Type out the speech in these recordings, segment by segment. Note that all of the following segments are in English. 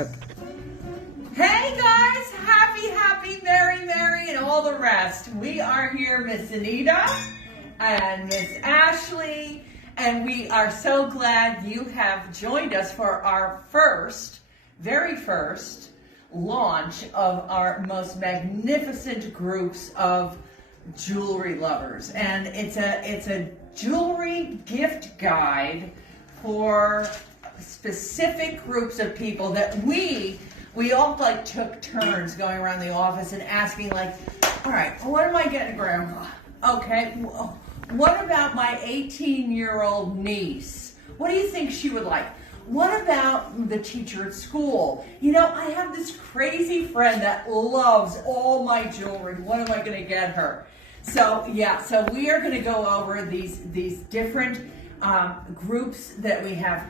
Okay. Hey guys, happy, merry, and all the rest. We are here, Miss Anita and Miss Ashley, and we are so glad you have joined us for our very first launch of our most magnificent groups of jewelry lovers. And it's a jewelry gift guide for specific groups of people that we all like took turns going around the office and asking, like, all right, what am I getting grandma? Okay, what about my 18-year-old niece? What do you think she would like? What about the teacher at school? You know, I have this crazy friend that loves all my jewelry. What am I going to get her? So yeah, so we are going to go over these different groups that we have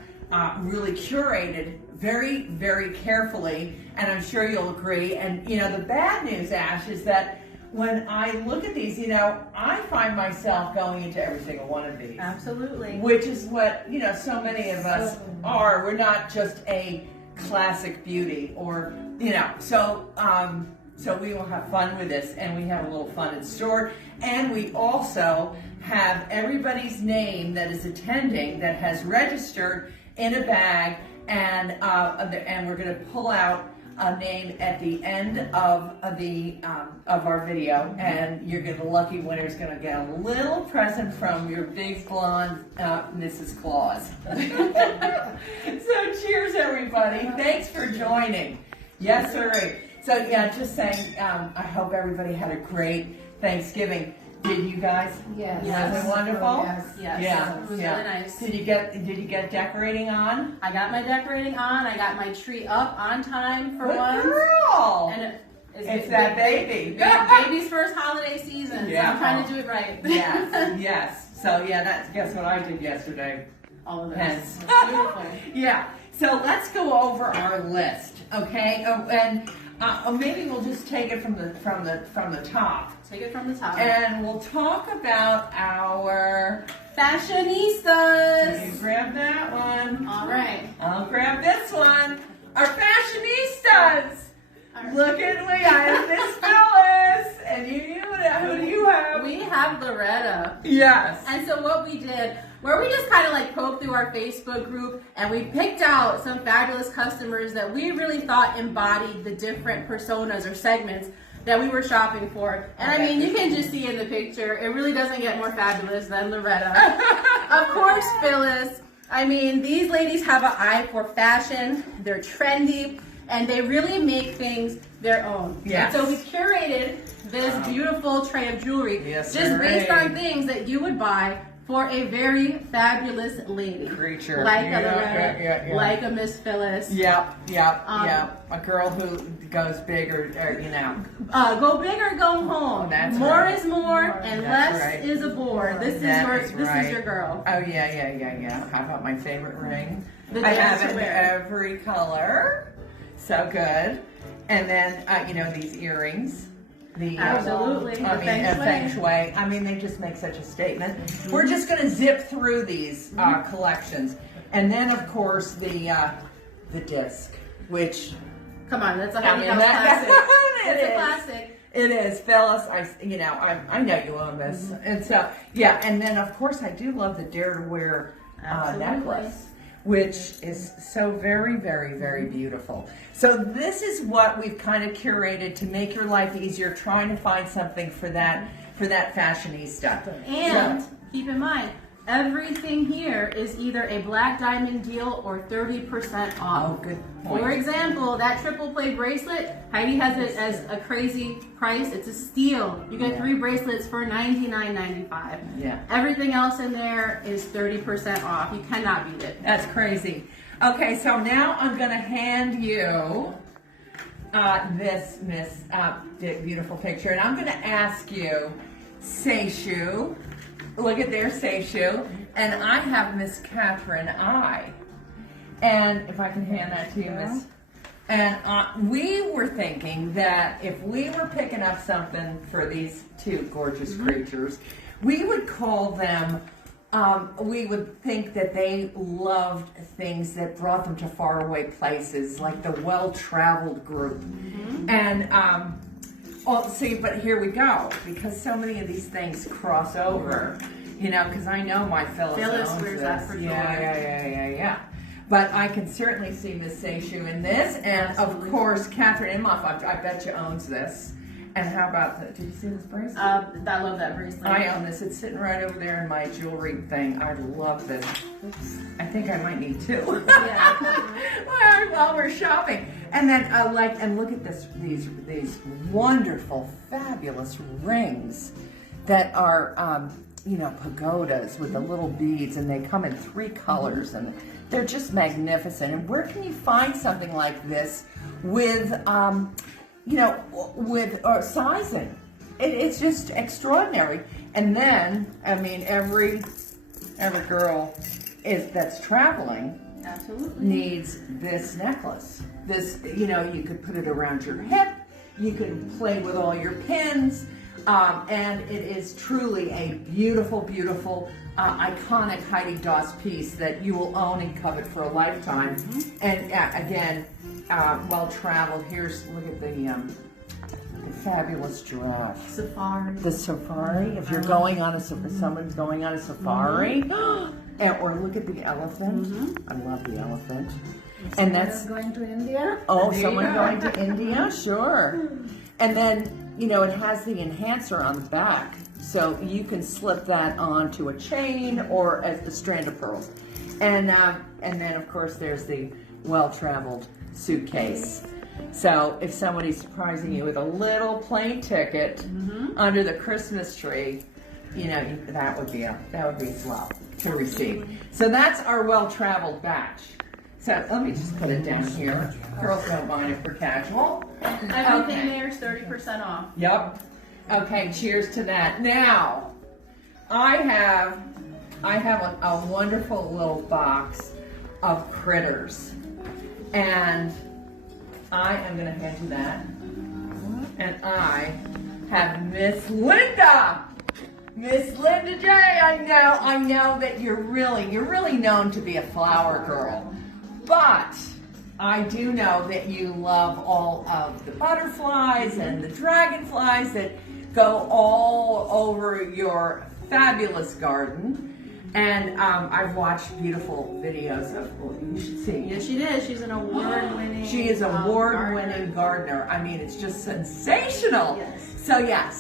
really curated very, very carefully, and I'm sure you'll agree. And you know, the bad news, Ash, is that when I look at these, you know, I find myself going into every single one of these. Absolutely. Which is what, you know, so many of us are. We're not just a classic beauty, or, you know, so we will have fun with this, and we have a little fun in store. And we also have everybody's name that is attending that has registered in a bag, and we're going to pull out a name at the end of our video, and the lucky winner is going to get a little present from your big blonde Mrs. Claus. So cheers, everybody! Thanks for joining. Yes, sir. So yeah, just saying. I hope everybody had a great Thanksgiving. Did you guys? Yes. Was it wonderful? Yes. Yeah. It was really nice. Did you get decorating on? I got my decorating on. I got my tree up on time for Good once. Girl. And it's that baby. Baby's first holiday season. Yeah. So I'm trying to do it right. Yes. So yeah, guess what I did yesterday? All of Hence. this. Beautiful. Yeah. So let's go over our list, okay? And maybe we'll just take it from the top. Take it from the top. And we'll talk about our Fashionistas. You grab that one. All right. I'll grab this one. Our fashionistas. Look at me. I have Miss Phyllis. And who do you have? We have Loretta. Yes. And so what we did, where we just kind of like poked through our Facebook group and we picked out some fabulous customers that we really thought embodied the different personas or segments that we were shopping for. And I mean, you can just see in the picture, it really doesn't get more fabulous than Loretta. Of course, Phyllis. I mean, these ladies have an eye for fashion. They're trendy, and they really make things their own. Yes. And so we curated this beautiful tray of jewelry Yes, just based on things that you would buy for a very fabulous lady. Creature. Like a Loretta, yeah. like a Miss Phyllis. Yep. A girl who goes big or you know. Go big or go home. That's more right. is more and That's less right. is a bore. This is your girl. Oh yeah. How about my favorite ring? The I dress have to it in wear. every color. So good. And then you know, these earrings. Absolutely. Feng Shui. I mean, they just make such a statement. We're just going to zip through these collections, and then of course the disc, which Come on, that's a I mean, classic. it It's a is. classic. It is, Phyllis. I know you own this, and so yeah. And then of course I do love the Dare to Wear necklace, which is so very, very, very beautiful. So this is what we've kind of curated to make your life easier, trying to find something for that fashionista. And keep in mind, everything here is either a black diamond deal or 30% off. Oh, good point. For example, that triple play bracelet, Heidi has it as a crazy price. It's a steal. You get 3 bracelets for $99.95. Yeah. Everything else in there is 30% off. You cannot beat it. That's crazy. Okay, so now I'm going to hand you this beautiful picture, and I'm going to ask you, Seishu. Look at there, Seishu. And I have Miss Catherine I. And if I can hand that to you, Miss. And we were thinking that if we were picking up something for these two gorgeous creatures, we would call them we would think that they loved things that brought them to faraway places, like the well-traveled group. And well, see, but here we go, because so many of these things cross over, you know, because I know my Phyllis owns wears this. that for sure. Yeah. But I can certainly see Miss Seishu in this, and of course, Catherine Imhoff, I bet you owns this. And how about did you see this bracelet? I love that bracelet. I own this. It's sitting right over there in my jewelry thing. I love this. I think I might need two. Yeah. While we're shopping. And then and look at these wonderful, fabulous rings that are pagodas with the little beads, and they come in 3 colors, and they're just magnificent. And where can you find something like this with with sizing? It's just extraordinary. And then, I mean, every girl that's traveling Absolutely. needs this necklace. This, you could put it around your hip. You can play with all your pins. And it is truly a beautiful, beautiful, iconic Heidi Daus piece that you will own and covet for a lifetime. And again, well-traveled. Look at the fabulous giraffe. Safari. The safari. If you're going on someone's going on a safari. Or look at the elephant. I love the elephant. And that's going to India. Oh, someone going to India? Sure. And then, it has the enhancer on the back, so you can slip that onto a chain or as a strand of pearls. And then, of course, there's the well-traveled suitcase. So if somebody's surprising you with a little plane ticket under the Christmas tree, that would be swell to receive. So that's our well-traveled batch. So let me just put it down here. Girls don't mind it for casual. Everything there's 30% off. Yep. Okay, cheers to that. Now, I have a wonderful little box of critters. And I am going to hand you that. And I have Miss Linda. Miss Linda J. I know that you're really known to be a flower girl. But I do know that you love all of the butterflies and the dragonflies that go all over your fabulous garden. And I've watched beautiful videos of, you should see. Yes, she did. She's an award-winning. She is an award-winning gardener. I mean, it's just sensational. Yes. So yeah,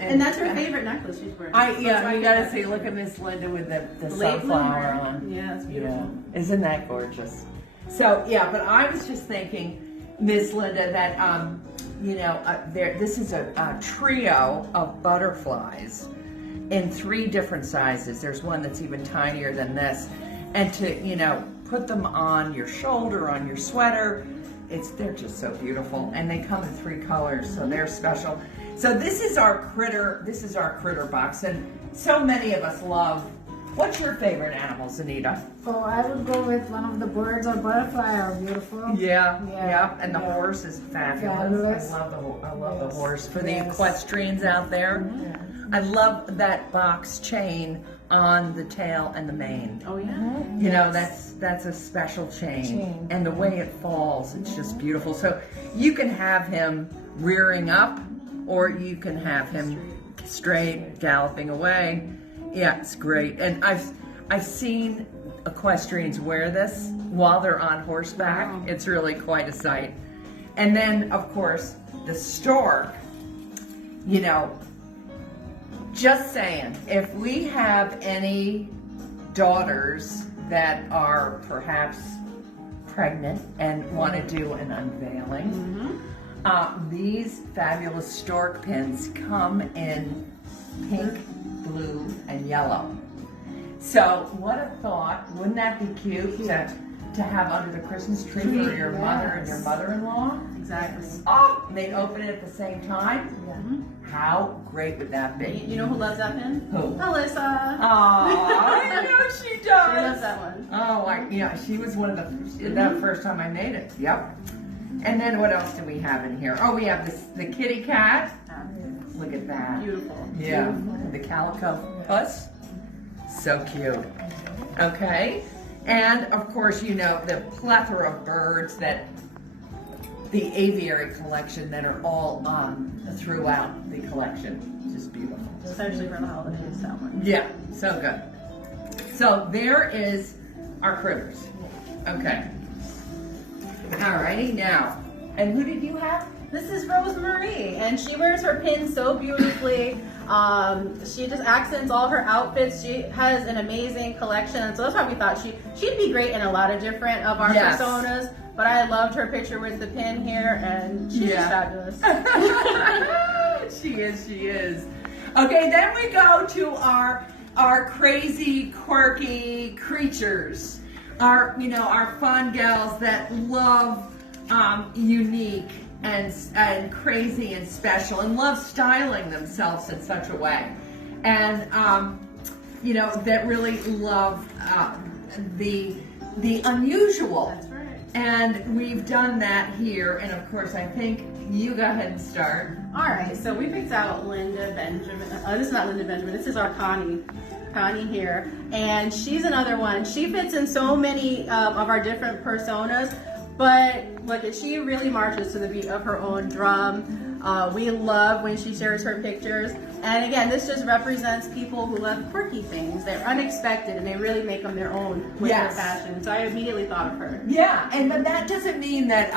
and that's her favorite necklace she's wearing. You gotta see. Look at Miss Linda with the sunflower on. Yeah, it's beautiful. Yeah. Isn't that gorgeous? So yeah, but I was just thinking, Miss Linda, that this is a trio of butterflies in 3 different sizes. There's one that's even tinier than this, and to put them on your shoulder, on your sweater, they're just so beautiful, and they come in 3 colors, so they're special. So this is our critter box, and so many of us love. What's your favorite animals, Anita? Oh, I would go with one of the birds or butterfly are beautiful. Yeah. And the horse is fabulous. I love the horse. For the equestrians out there, I love that box chain on the tail and the mane. Oh yeah. That's a special chain. And the way it falls, it's just beautiful. So you can have him rearing up, or you can have him straight galloping away. Yeah, it's great. And I've seen equestrians wear this while they're on horseback. Wow. It's really quite a sight. And then, of course, the stork. Just saying, if we have any daughters that are perhaps pregnant and want to do an unveiling, these fabulous stork pins come in pink, blue, and yellow. So what a thought. Wouldn't that be cute to have under the Christmas tree for your mother and your mother-in-law? Exactly. Oh, and they'd open it at the same time? How great would that be? You know who loves that pin? Who? Alyssa. I know she does. She loves that one. Oh, she was one of that first time I made it. Yep. And then what else do we have in here? Oh, we have the kitty cat. Look at that. Beautiful. Yeah. The calico puss. So cute. Okay. And of course, you know, the plethora of birds that the aviary collection that are all throughout the collection. Just beautiful. Especially for the holidays, that one. Yeah, so good. So there is our critters. Okay. Alrighty, now. And who did you have? This is Rosemarie, and she wears her pin so beautifully. She just accents all her outfits. She has an amazing collection, and so that's why we thought she'd be great in a lot of different of our Yes. personas. But I loved her picture with the pin here, and she's just fabulous. She is. Okay, then we go to our crazy, quirky creatures. Our fun gals that love unique and crazy and special and love styling themselves in such a way. And that really love the unusual. That's right. And we've done that here, and of course, I think you go ahead and start. All right, so we picked out Linda Benjamin. This is not Linda Benjamin. This is our Connie here, and she's another one. She fits in so many of our different personas, but look, she really marches to the beat of her own drum. We love when she shares her pictures, and again, this just represents people who love quirky things. They're unexpected, and they really make them their own with Yes. their fashion. So I immediately thought of her. Yeah, and but that doesn't mean that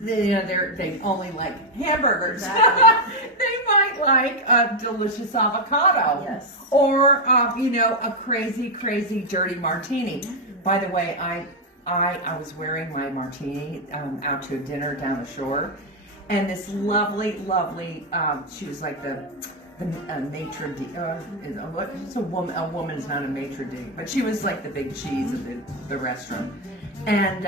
they only like hamburgers. Exactly. They might like a delicious avocado. Yes. Or a crazy dirty martini. By the way, I was wearing my martini out to dinner down the shore, and this lovely, she was like the maitre d'. It's a woman. A woman's not a maitre d', but she was like the big cheese of the restaurant, and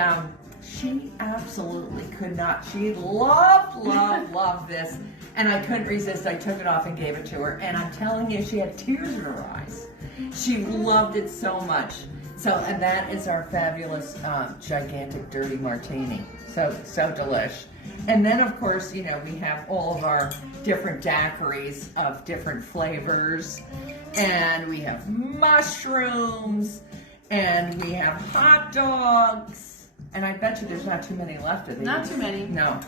she absolutely could not. She loved this, and I couldn't resist. I took it off and gave it to her, and I'm telling you, she had tears in her eyes. She loved it so much. So, and that is our fabulous, gigantic dirty martini. So delish. And then, of course, we have all of our different daiquiris of different flavors. And we have mushrooms. And we have hot dogs. And I bet you there's not too many left of these. Not too many. No.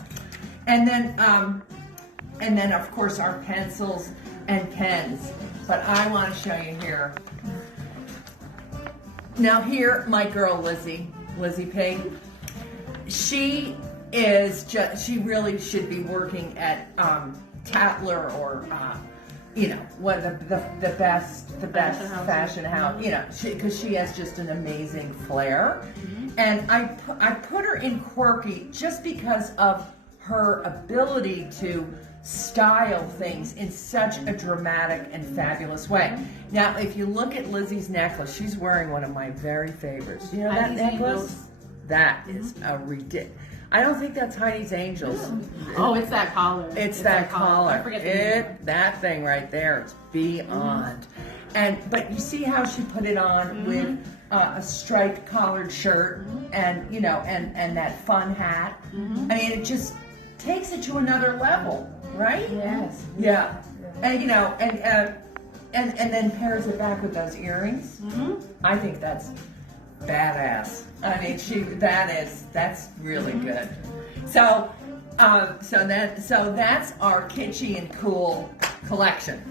And then, of course, our pencils and pens. But I want to show you here. Now here, my girl Lizzie Pig, she really should be working at Tatler or what the best fashion house, because she has just an amazing flair, and I put her in quirky just because of her ability to style things in such a dramatic and fabulous way. Now, if you look at Lizzie's necklace, she's wearing one of my very favorites. You know that Heidi's necklace? Angels. That is a ridiculous. I don't think that's Heidi's Angels. Oh, it's that collar. It's that collar. I forget the name. That thing right there. It's beyond. But you see how she put it on with a striped collared shirt and and that fun hat. I mean, it just takes it to another level, right? Yes. Yeah. And and then pairs it back with those earrings. I think that's badass. I mean, that's really good. So that's our kitschy and cool collection.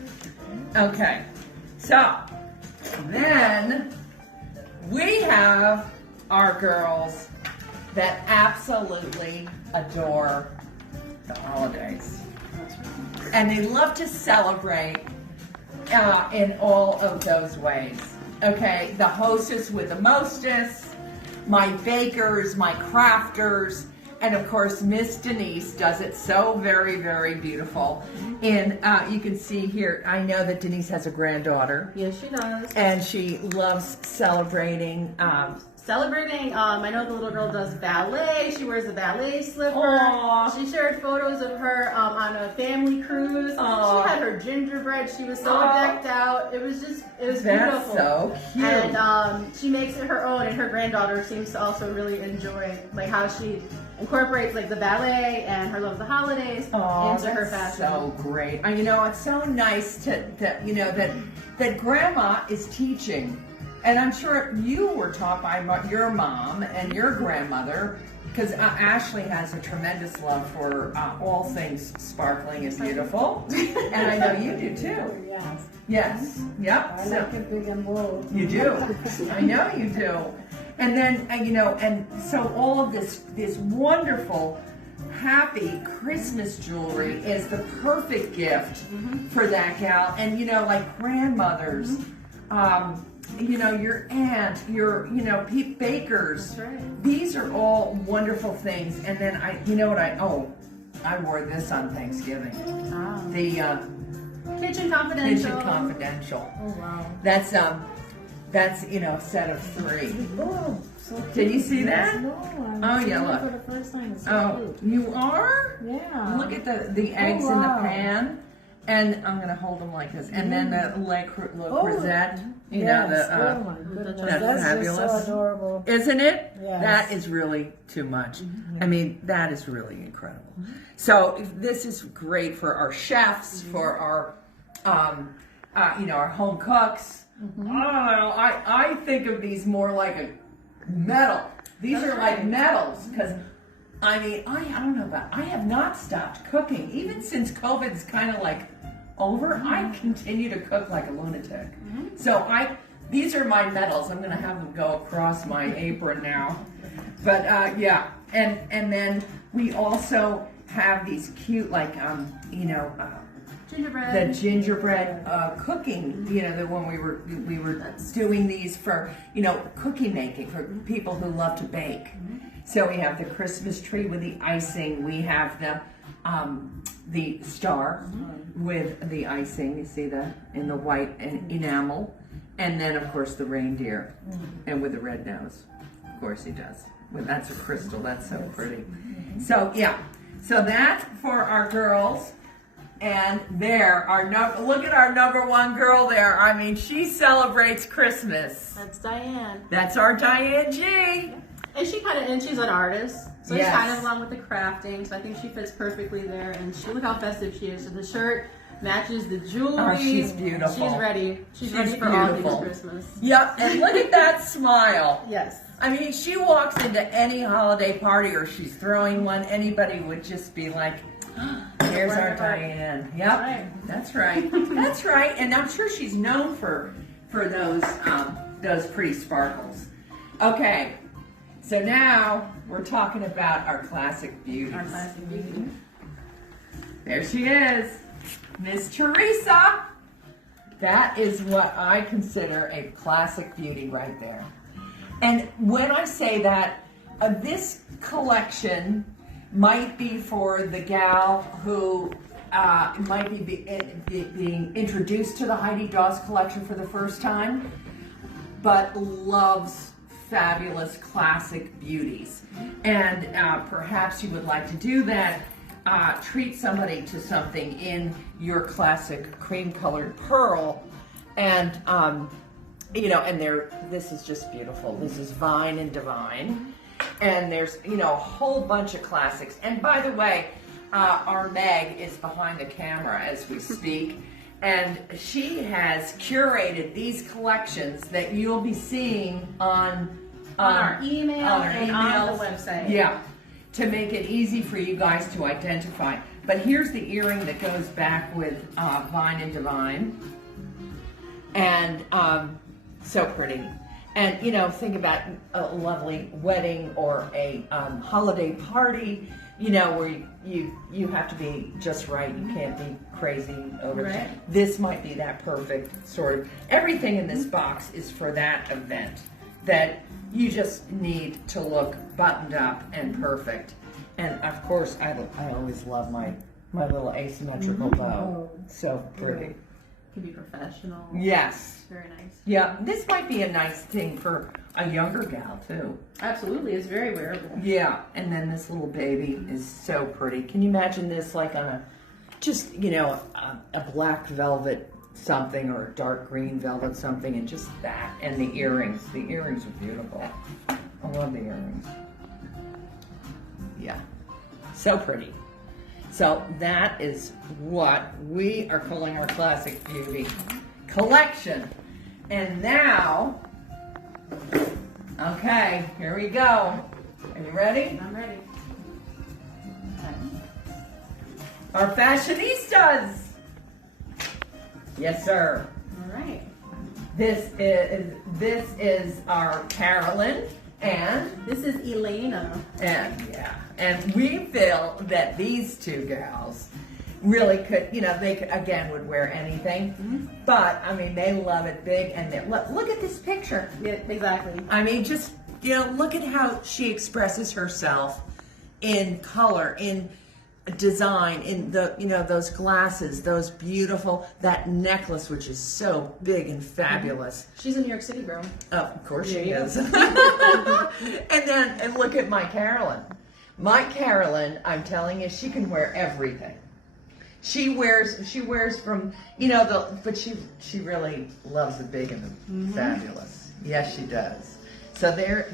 Okay. So then we have our girls that absolutely adore the holidays. And they love to celebrate in all of those ways. Okay, the hostess with the mostess, my bakers, my crafters, and of course Miss Denise does it so very, very beautiful. And you can see here, I know that Denise has a granddaughter. Yes, she does. And she loves celebrating celebrating. I know the little girl does ballet. She wears a ballet slipper. Aw. She shared photos of her on a family cruise. Aw. She had her gingerbread. She was so Aw. decked out. It was That's beautiful. so cute. And she makes it her own, and her granddaughter seems to also really enjoy like how she incorporates like the ballet and her love of the holidays Oh, into her that's fashion. so great. You know, it's so nice to you know that Grandma is teaching, and I'm sure you were taught by your mom and your grandmother, because Ashley has a tremendous love for all things sparkling and beautiful, and I know you do too. Yes. Yes. Yep. I So- like it big and bold. You do. I know you do. And then, you know, and so all of this wonderful, happy Christmas jewelry is the perfect gift for that gal. And, you know, like grandmothers, you know, your aunt, your, you know, bakers. That's right. These are all wonderful things. And then you know what I wore this on Thanksgiving. Ah. The Kitchen Confidential. Kitchen Confidential. Oh wow. That's you know, a set of 3. Oh, so cute. Did you see Yes, that? No, I'm Oh, seeing yeah, it look. for the first time. It's so Oh, cute. you are? Yeah. Look at the eggs in the wow. pan, and I'm gonna hold them like this, and then the Le Oh, Creuset. You yes. know Oh my goodness. that's That's fabulous. just so adorable. Isn't it? Yes. That is really too much. I mean, that is really incredible. So this is great for our chefs, for our, you know, our home cooks. Oh, I think of these more like a medal. These are like medals because, I mean, I don't know about. I have not stopped cooking even since COVID's kind of like over. I continue to cook like a lunatic. So these are my medals. I'm gonna have them go across my apron now. But yeah, and then we also have these cute like you know. Gingerbread. The gingerbread cooking, you know, that when we were doing these for, you know, cookie making for people who love to bake. So we have the Christmas tree with the icing. We have the star with the icing. You see that in the white and enamel, and then of course the reindeer, and with the red nose. Of course he does. Well, that's a crystal. That's so pretty. So yeah, so that's for our girls. And there, look at our #1 girl there. I mean, she celebrates Christmas. That's Diane. That's our Diane G. And she's an artist, so Yes. it's kind of along with the crafting. So I think she fits perfectly there. And look how festive she is. So the shirt matches the jewelry. Oh, she's beautiful. She's ready. She's She's ready for all beautiful. things Christmas. Yep, and look at that smile. Yes. I mean, she walks into any holiday party or she's throwing one, anybody would just be like, here's our Diane. Yep, that's right. That's right. And I'm sure she's known for those pretty sparkles. Okay, so now we're talking about our classic beauties. Our classic beauty. There she is, Miss Teresa. That is what I consider a classic beauty right there. And when I say that, this collection might be for the gal who might be being introduced to the Heidi Daus collection for the first time, but loves fabulous classic beauties. And perhaps you would like to do that. Treat somebody to something in your classic cream-colored pearl, and you know, and this is just beautiful. This is Vine and Divine, and there's, you know, a whole bunch of classics. And by the way, our Meg is behind the camera as we speak, and she has curated these collections that you'll be seeing on our email and on the emails. website. Yeah, to make it easy for you guys to identify. But here's the earring that goes back with Vine and Divine. And so pretty. And, you know, think about a lovely wedding or a holiday party, you know, where you have to be just right. You can't be crazy over it. Right. This might be that perfect sort of, everything in this box is for that event, that you just need to look buttoned up and perfect. And of course, I always love my little asymmetrical bow. So pretty. Could be professional. Yes. Very nice. Yeah, this might be a nice thing for a younger gal too. Absolutely, it's very wearable. Yeah, and then this little baby is so pretty. Can you imagine this like on a, just, you know, a black velvet something or a dark green velvet something, and just that, and the earrings. The earrings are beautiful. I love the earrings. Yeah, so pretty. So that is what we are calling our Classic Beauty collection. And now, okay, here we go. Are you ready? I'm ready. Our fashionistas. Yes, sir. All right. This is our Carolyn and This is Elena. and we feel that these two gals really could, you know, they could, again, would wear anything, but I mean, they love it big, and look at this picture. Yeah, exactly. I mean, just, you know, look at how she expresses herself in color, in design, in the, you know, those glasses, those beautiful, that necklace, which is so big and fabulous. She's in New York City, bro. Oh, of course she Yeah. is. And look at my Carolyn. My Carolyn, I'm telling you, she can wear everything. She wears from, you know, but she really loves the big and the fabulous. Yes, she does. So there's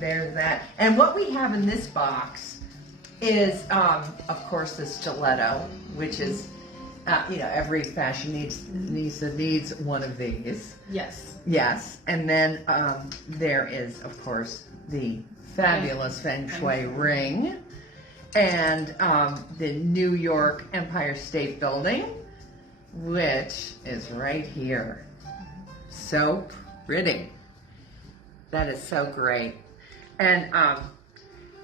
that. And what we have in this box is, of course, the stiletto, which is, you know, every fashionista needs one of these. Yes. Yes, and then there is, of course, the fabulous Feng Shui ring, and the New York Empire State Building, which is right here. So pretty. That is so great. And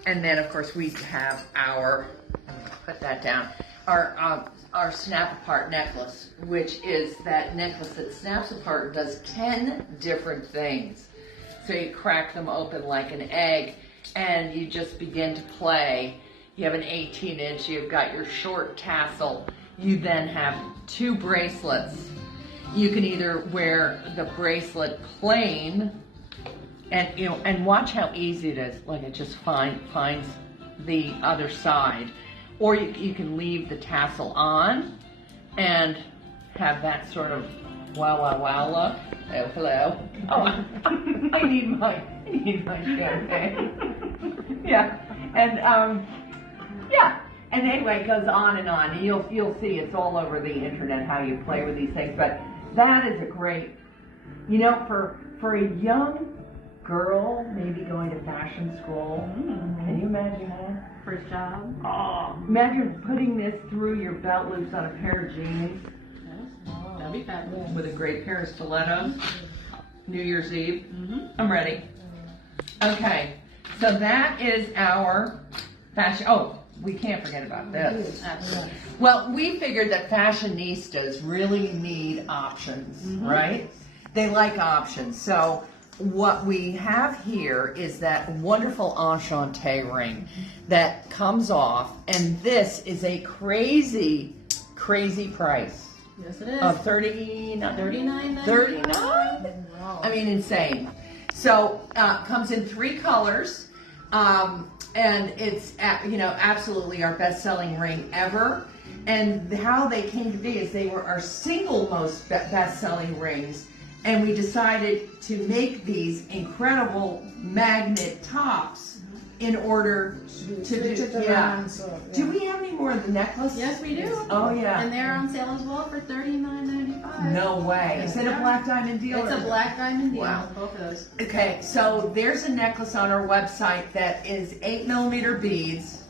then, of course, we have our, I'm gonna put that down, our snap apart necklace, which is that necklace that snaps apart and does 10 different things. So you crack them open like an egg and you just begin to play. You have an 18-inch, you've got your short tassel. You then have 2 bracelets. You can either wear the bracelet plain, and you know, and watch how easy it is. Like, it just finds the other side. Or you can leave the tassel on and have that sort of wow look. Oh, hello. Oh, I need my champagne. Yeah, and yeah. And anyway, it goes on and on. And you'll see it's all over the internet how you play with these things. But that is a great, you know, for a young girl maybe going to fashion school. Can you imagine that? First job. Oh, imagine putting this through your belt loops on a pair of jeans That'd be fabulous. with a great pair of stilettos. New Year's Eve. I'm ready. Okay, so that is our fashion. Oh, we can't forget about this. Absolutely. Well, we figured that fashionistas really need options, right? They like options. So what we have here is that wonderful enchanté ring that comes off, and this is a crazy price Yes, it is. of $39. $39.99. $39? I mean, insane. So, comes in 3 colors, and it's, you know, absolutely our best-selling ring ever. And how they came to be is they were our single most best-selling rings, and we decided to make these incredible magnet tops in order to do, yeah. Do we have any more of the necklace? Yes, we do. Oh, yeah. And they're on sale as well for $39.95. No way. Is it a black diamond deal? It's a black diamond deal. Wow. Both of those. Okay, so there's a necklace on our website that is 8mm beads.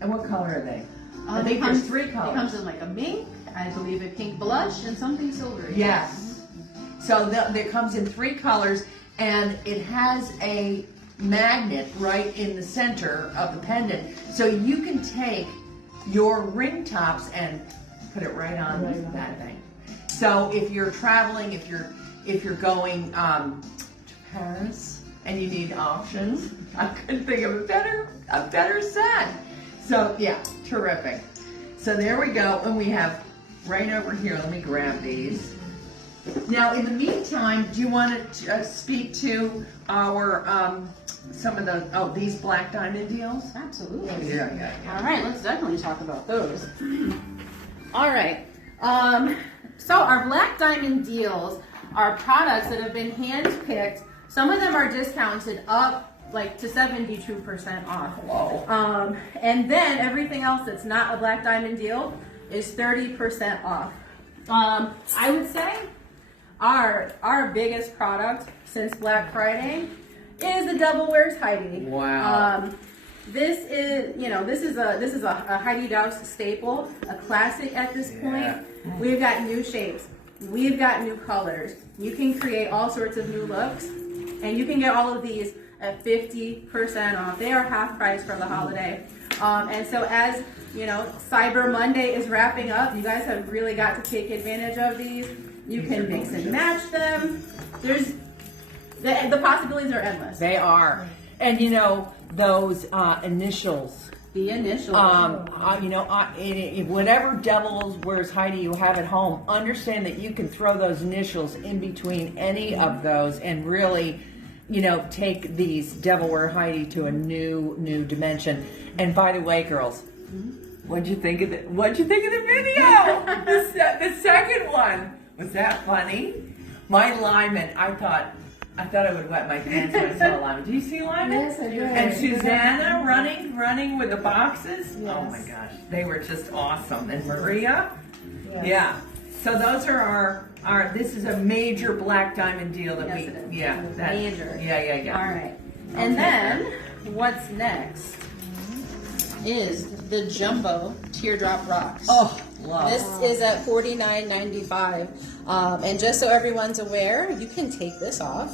And what color are they? I think there's 3 colors. It comes in like a mink, I believe a pink blush, and something silvery. Yes. So it comes in 3 colors, and it has a magnet right in the center of the pendant. So you can take your ring tops and put it right on that thing. So if you're traveling, if you're going to Paris and you need options, I couldn't think of a better set. So yeah, terrific. So there we go, and we have right over here. Let me grab these. Now, in the meantime, do you want to speak to our some of the these black diamond deals? Absolutely. Yeah. All right, let's definitely talk about those. All right. So our black diamond deals are products that have been hand-picked. Some of them are discounted up like to 72% off. Whoa. And then everything else that's not a black diamond deal is 30% off. I would say our biggest product since Black Friday is the Devil Wears Heidi. Wow. This is a Heidi Daus staple, a classic at this point. We've got new shapes. We've got new colors. You can create all sorts of new looks, and you can get all of these at 50% off. They are half price for the holiday. And so as you know, Cyber Monday is wrapping up. You guys have really got to take advantage of these. You can mix and match them. There's the possibilities are endless. They are. And you know, those initials. The initials. Whatever Devil Wears Heidi you have at home, understand that you can throw those initials in between any of those and really, take these Devil Wears Heidi to a new dimension. And by the way, girls, what'd you think of the video? the second one. Was that funny? My Lyman, I thought I would wet my pants when I saw Lyman. Do you see Lyman? Yes, I did. And Susanna running with the boxes. Yes. Oh my gosh, they were just awesome. And Maria, Yes. yeah. So those are our. This is a major black diamond deal that Yes, it is. major. Major. Yeah. All right. And Okay. then what's next is the Jumbo Teardrop Rocks. Oh, love. This is at $49.95. And just so everyone's aware, you can take this off.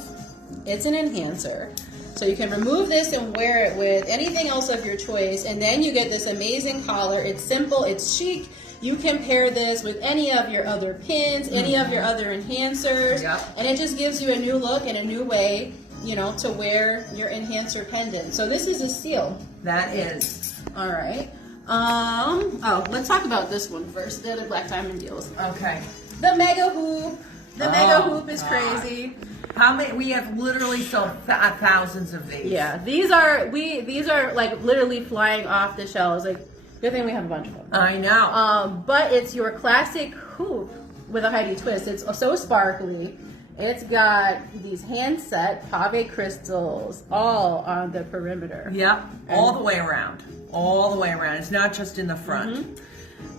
It's an enhancer. So you can remove this and wear it with anything else of your choice. And then you get this amazing collar. It's simple, it's chic. You can pair this with any of your other pins, any of your other enhancers. Yep. And it just gives you a new look and a new way, to wear your enhancer pendant. So this is a steal. That is. All right. Let's talk about this one first. The other black diamond deals. Okay. The mega hoop. The mega Oh, hoop is God. crazy. How many? We have literally sold thousands of these. Yeah, these are like literally flying off the shelves. Like, good thing we have a bunch of them. I know. But it's your classic hoop with a Heidi twist. It's so sparkly. It's got these hand set pave crystals all on the perimeter. Yep. All the way around. All the way around. It's not just in the front.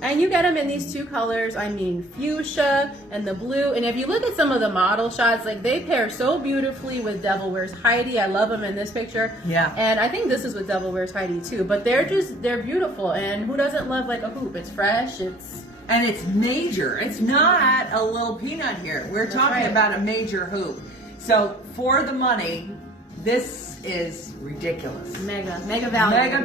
And you get them in these two colors. Fuchsia and the blue. And if you look at some of the model shots, like they pair so beautifully with Devil Wears Heidi. I love them in this picture. Yeah. And I think this is with Devil Wears Heidi too. But they're beautiful. And who doesn't love like a hoop? It's fresh. And it's major. It's not a little peanut here. We're talking right. about a major hoop. So for the money, this is ridiculous. mega value.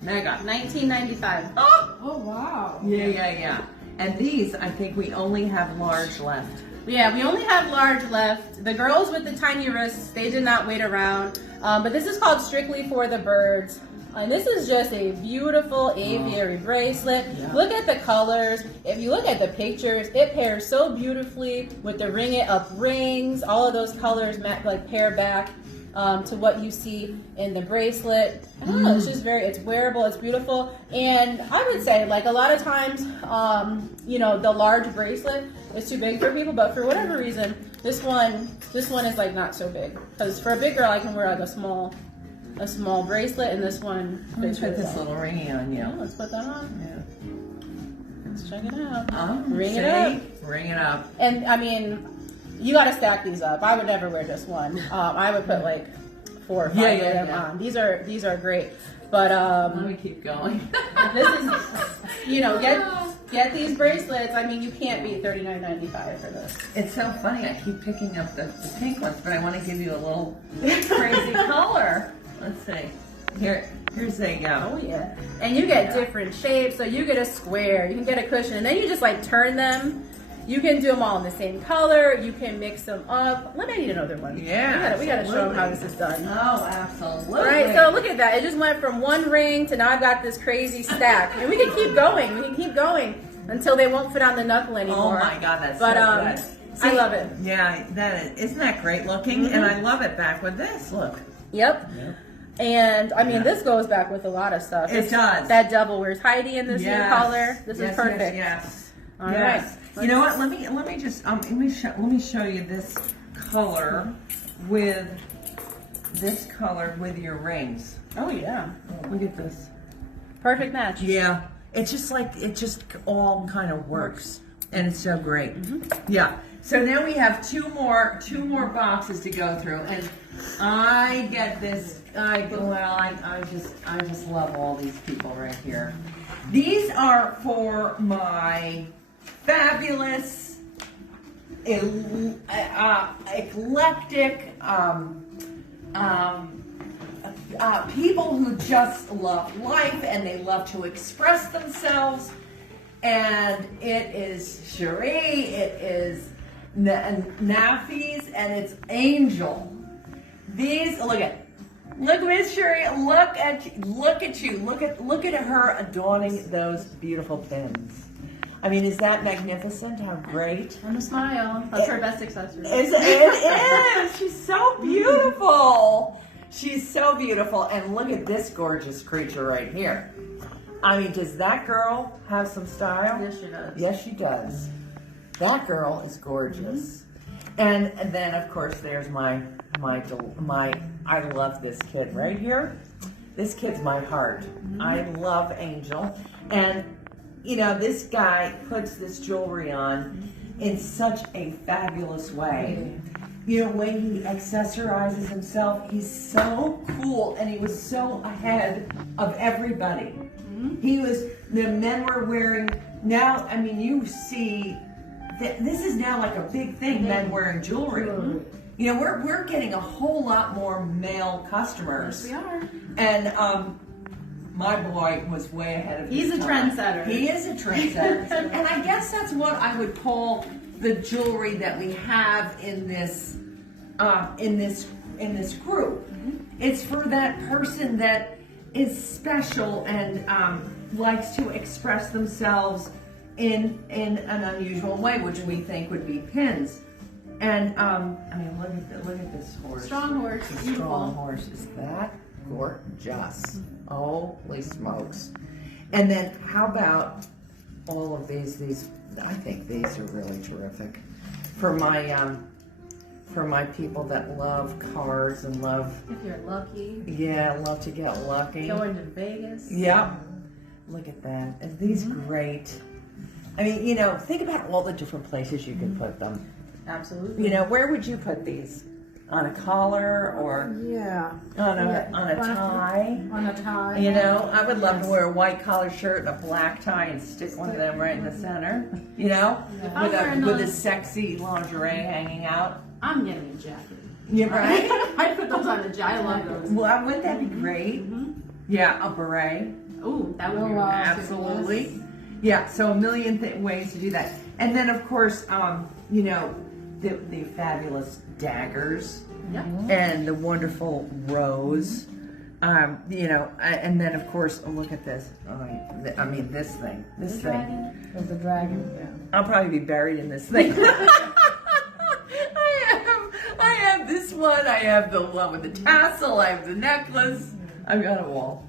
Mega. $19.95. Oh, wow. Yeah. And these, I think we only have large left. Yeah, we only have large left. The girls with the tiny wrists, they did not wait around. But this is called Strictly for the Birds. And this is just a beautiful aviary bracelet. Yeah. Look at the colors. If you look at the pictures, it pairs so beautifully with the Ring It Up rings. All of those colors pair back to what you see in the bracelet. I don't know, it's just it's wearable, it's beautiful. And I would say, like, a lot of times, the large bracelet is too big for people, but for whatever reason, this one is like not so big. Because for a big girl, I can wear like a small bracelet, and this one Let's fits put really this well. little ringy on you. Yeah, let's put that on. Yeah. Let's check it out. Ring it up. Ring it up. And you got to stack these up. I would never wear just one. I would put like 4 or 5 of them on. These are great. But Let me keep going. this is get these bracelets. You can't beat $39.95 for this. It's so funny. I keep picking up the pink ones, but I want to give you a little crazy color. Let's see. Here's they go. Oh yeah. And you get different shapes. So you get a square, you can get a cushion, and then you just like turn them. You can do them all in the same color. You can mix them up. I need another one. Yeah, we gotta show them how this is done. Oh, absolutely. Right, so look at that. It just went from one ring to now I've got this crazy stack. And we can keep going. We can keep going until they won't fit on the knuckle anymore. Oh my God, that's but, so good. I love it. Yeah, isn't that great looking? And I love it back with this. Look. Yep. And I mean, this goes back with a lot of stuff. It does. That Devil Wears Heidi in this new color. This is perfect. Yes. All Yes. right. You know what? Let me just let me show you this color with your rings. Oh yeah. Look at this. Perfect match. Yeah. It's just like it just all kind of works, and it's so great. Yeah. So now we have two more boxes to go through, and I get this. I just love all these people right here. These are for my fabulous, eclectic people who just love life and they love to express themselves. And it is Cherie, it is Nafis, and it's Angel. These look Miss Cherie, look at you, look at her adorning those beautiful pins. I mean, is that magnificent? How great! And a smile. That's her best accessory. It is. She's so beautiful. She's so beautiful. And look at this gorgeous creature right here. I mean, does that girl have some style? Yes, she does. Yes, she does. That girl is gorgeous. And then, of course, there's my I love this kid right here. This kid's my heart. I love Angel. And, you know, this guy puts this jewelry on in such a fabulous way. You know, when he accessorizes himself, he's so cool, and he was so ahead of everybody. The men were wearing, now, I mean, you see, this is now like a big thing, men wearing jewelry. You know, we're getting a whole lot more male customers. Yes, we are. And my boy was way ahead of his He's a time. trendsetter. He is a trendsetter. And I guess that's what I would call the jewelry that we have in this group. It's for that person that is special and likes to express themselves in an unusual way, which we think would be pins. And I mean, look at this horse. Strong horse. It's a Beautiful. strong horse. Is that gorgeous? Holy smokes! And then how about all of these? I think these are really terrific for my people that love cars and love. If you're lucky. Yeah, love to get lucky. Going to Vegas. Yep. Look at that. Are these great? I mean, you know, think about all the different places you could put them. Absolutely. You know, where would you put these? On a collar or Yeah. on a tie? On a tie. You know, I would love to wear a white collar shirt and a black tie and stick one of them right in the center. You know, If I'm wearing with a those- sexy lingerie hanging out. I'm getting a jacket. Yeah, right. I put those on a jacket. I love those. Well, wouldn't that be great? Yeah, a beret. Ooh, that would be Oh, wow. Absolutely. Yeah, so a million ways to do that. And then, of course, you know, the fabulous daggers Yeah. and the wonderful rose. You know, and then, of course, oh, look at this. I mean, this thing. This thing. With the dragon. Yeah. I'll probably be buried in this thing. I have this one. I have the one with the tassel. I have the necklace. I've got it all.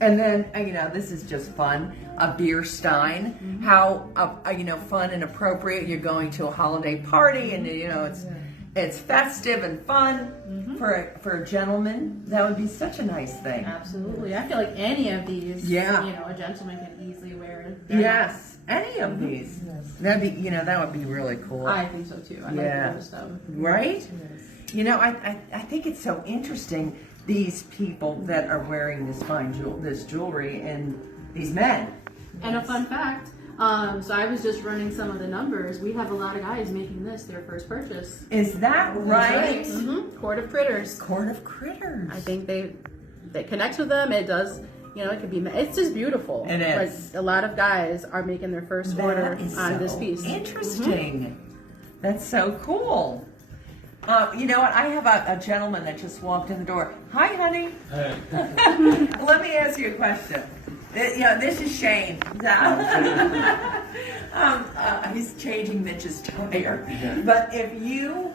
And then, you know, this is just fun. A beer stein. How, you know, fun and appropriate. You're going to a holiday party, and you know it's festive and fun for a gentleman. That would be such a nice thing. Absolutely. I feel like any of these, Yeah. you know, a gentleman can easily wear. Yes, any of these. That'd be, you know, that would be really cool. I think so too. I Yeah. like those stuff. Right? You know, I think it's so interesting, these people that are wearing this fine this jewelry, and these men. And a fun fact, so I was just running some of the numbers. We have a lot of guys making this their first purchase. Is that right? Court of Critters. Court of Critters. I think they connect with them. It does, you know, it could be. It's just beautiful. It is. Like, a lot of guys are making their first order That is on so this piece. interesting. That's so cool. You know what? I have a gentleman that just walked in the door. Hi, honey. Hey. Let me ask you a question. You know, this is Shane. He's changing Mitch's tire. Yeah. But if you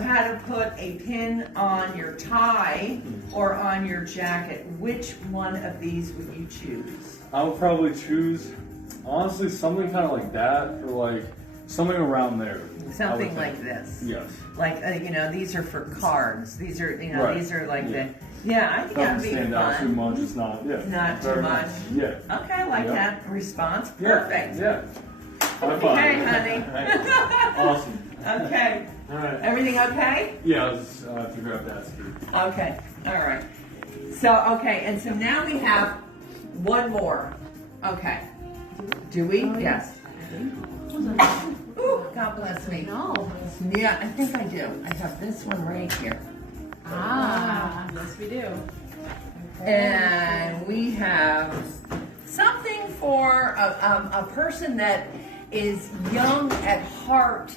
had to put a pin on your tie or on your jacket, which one of these would you choose? I would probably choose, honestly, something kind of like that, or like something around there. I Something would like think. this. Yes. Like, these are for cards. These are, Right. these are like Yeah. I think that would Doesn't be stand out too fun. much. It's not. Yeah. Not too very much. nice. Yeah. Okay, I like Yeah. that response. Yeah. Perfect. Yeah. High five. Okay, honey. Hey. Awesome. Okay. All right. Everything okay? Yeah, I was to grab that speed. Okay. All right. So, and so now we have one more. Okay. Do we? Yes. Ooh, God bless me. No. Yeah, I think I do. I have this one right here. Yes, we do. And we have something for a person that is young at heart,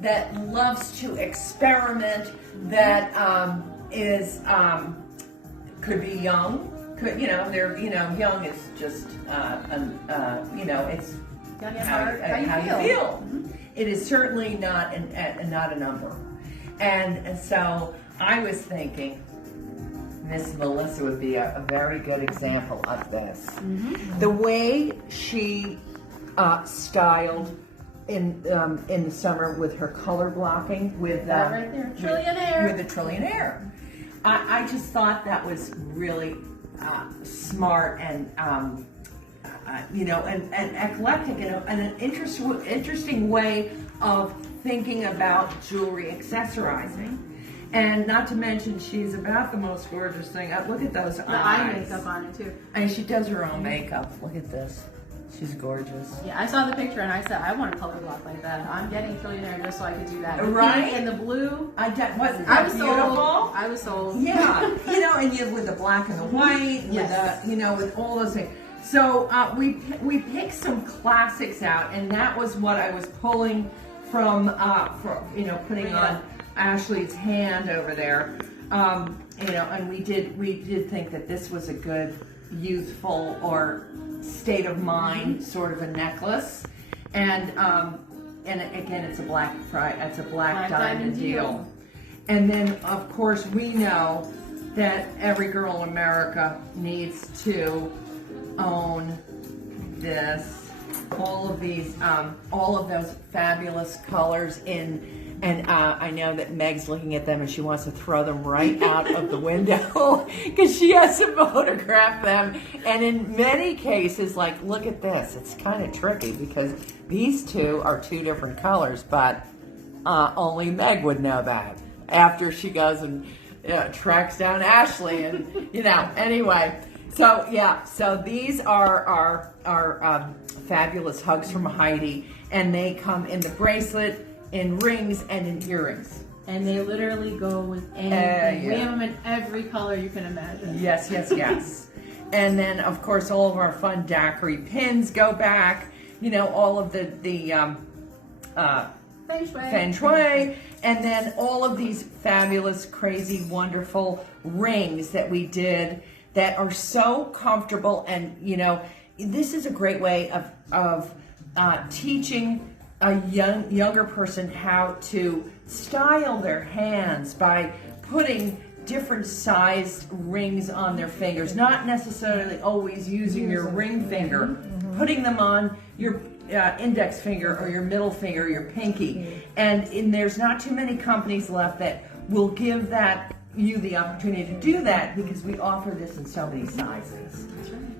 that loves to experiment, that is could be young. Could they're young is just it's Young at heart, how you feel. It is certainly not not a number. And so I was thinking Miss Melissa would be a very good example of this. The way she styled in the summer with her color blocking with That right there, Trillionaire. with the Trillionaire. I just thought that was really smart and and eclectic and an interesting way of thinking about jewelry accessorizing. And not to mention, she's about the most gorgeous thing. Look at those The eye eyes. makeup on it too. And she does her own makeup. Look at this. She's gorgeous. Yeah, I saw the picture and I said, I want a color block like that. I'm getting Trillionaire just so I could do that. The Right? pink and the blue. Wasn't I that was beautiful? sold. I was sold. Yeah, and you with the black and the white, Yes. with with all those things. So we picked some classics out, and that was what I was pulling from putting on Ashley's hand over there. And we did think that this was a good youthful or state of mind sort of a necklace, and again it's a black diamond deal. And then of course we know that every girl in America needs to own this, all of those fabulous colors and I know that Meg's looking at them and she wants to throw them right out of the window because she has to photograph them. And in many cases, like, look at this. It's kind of tricky because these two are two different colors, but only Meg would know that after she goes and tracks down Ashley and, anyway. So these are our fabulous hugs from Heidi, and they come in the bracelet, in rings, and in earrings. And they literally go with anything. We Yeah. have them in every color you can imagine. Yes. And then, of course, all of our fun daiquiri pins go back. All of the feng shui, and then all of these fabulous, crazy, wonderful rings that we did that are so comfortable. And this is a great way of teaching a younger person how to style their hands by putting different sized rings on their fingers, not necessarily always using your ring finger, putting them on your index finger or your middle finger, your pinky. And there's not too many companies left that will give you the opportunity to do that, because we offer this in so many sizes.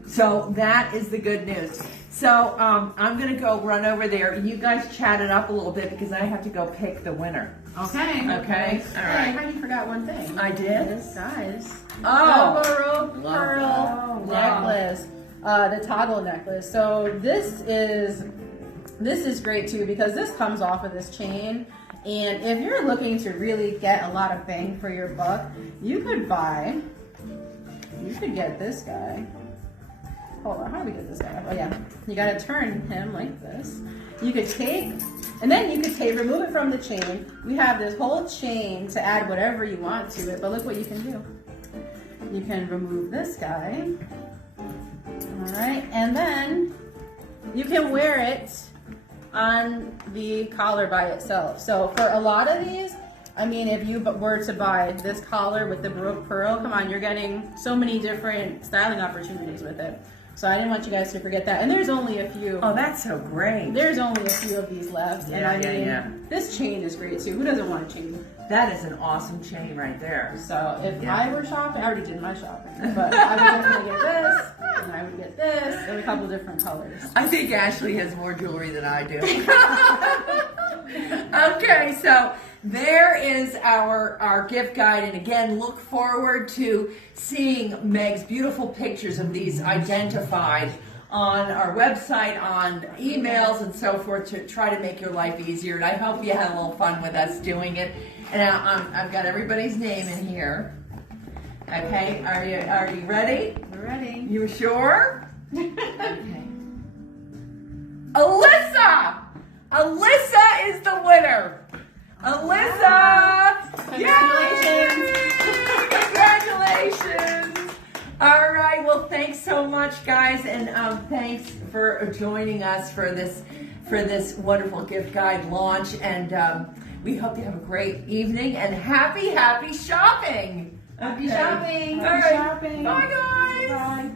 So that is the good news. So I'm going to go run over there. You guys chat it up a little bit because I have to go pick the winner. Okay. Okay? All Hey, right. Honey, forgot one thing. I did? This, guys. Oh. Rope pearl necklace. The toggle necklace. So this is great too, because this comes off of this chain. And if you're looking to really get a lot of bang for your buck, you could get this guy. Hold on, how do we get this guy? Oh yeah, you gotta turn him like this. You could remove it from the chain. We have this whole chain to add whatever you want to it, but look what you can do. You can remove this guy. All right, and then you can wear it on the collar by itself. So for a lot of these, I mean, if you were to buy this collar with the Baroque pearl, come on, you're getting so many different styling opportunities with it. So I didn't want you guys to forget that. And there's only a few. Oh, that's so great. There's only a few of these left. Yeah, and I mean, yeah. this chain is great too. Who doesn't want a chain? That is an awesome chain right there. So if Yeah. I were shopping, I already did my shopping, but I would definitely get this, and I would get this, and a couple different colors. I think Ashley has more jewelry than I do. Okay, so there is our gift guide, and again, look forward to seeing Meg's beautiful pictures of these identified on our website, on emails and so forth, to try to make your life easier. And I hope you had a little fun with us doing it. And I've got everybody's name in here. Okay, are you ready? We're ready. You sure? Okay. Alyssa! Alyssa is the winner. Alyssa! Congratulations. Yay! Congratulations! All right. Well, thanks so much, guys, and thanks for joining us for this wonderful gift guide launch. And we hope you have a great evening and happy shopping. Happy shopping. All right. shopping. Bye, guys. Bye.